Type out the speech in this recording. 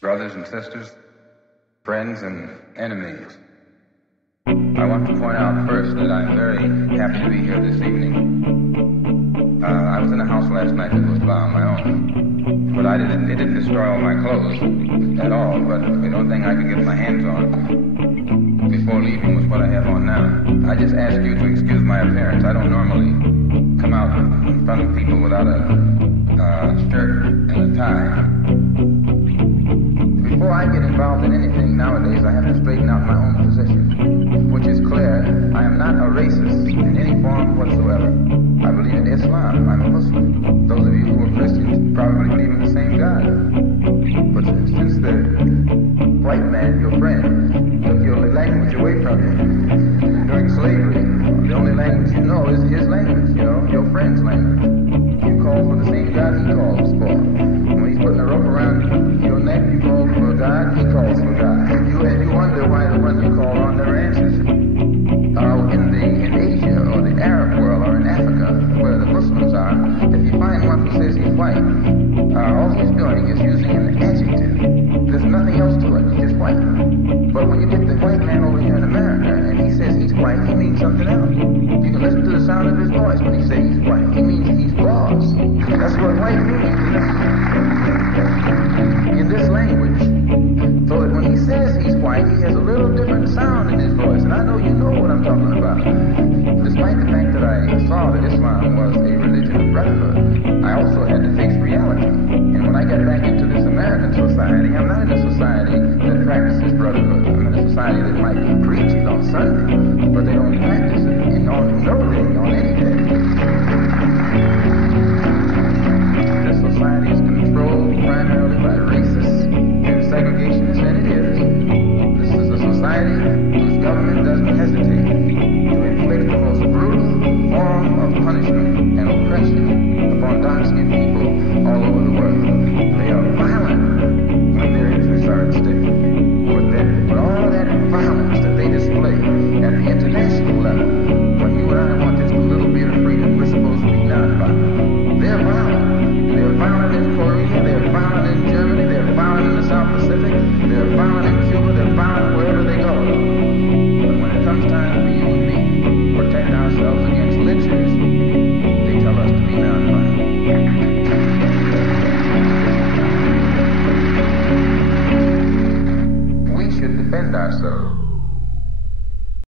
brothers and sisters, friends and enemies. I want to point out first that I'm very happy to be here this evening. I was in a house last night that was on my own, but it didn't destroy all my clothes at all, but the only thing I could get my hands on before leaving was what I have on now. I just ask you to excuse my appearance. I don't normally come out in front of people without a shirt and a tie. Before I get involved in anything nowadays, I have to straighten out my own position, which is clear. I am not a racist in any form whatsoever. I believe in Islam. I'm a Muslim. Those of you who are Christians probably believe in the same God. But since the white man, your friend, took your language away from you during slavery, the only language you know is his language, your friend's language. You call for the same God he calls for. When he's putting a rope around your neck, you call for God, he calls for God. You wonder why the ones you call on their answers. In Asia or the Arab world or in Africa, where the Muslims are, if you find one who says he's white, all he's doing is using an adjective. There's nothing else to it. He's just white. But when you get the white man over here in America and he says he's white, he means something else. You can listen to the sound of his voice when he says he's white. He means he's boss. That's what white means in this language. So that when he says he's white, he has a little different sound in his voice. And I know you know what I'm talking about. Despite the fact that I saw that Islam was a religion of brotherhood, I also had to face reality. And when I got back into this American society, I'm not in a society that practices brotherhood.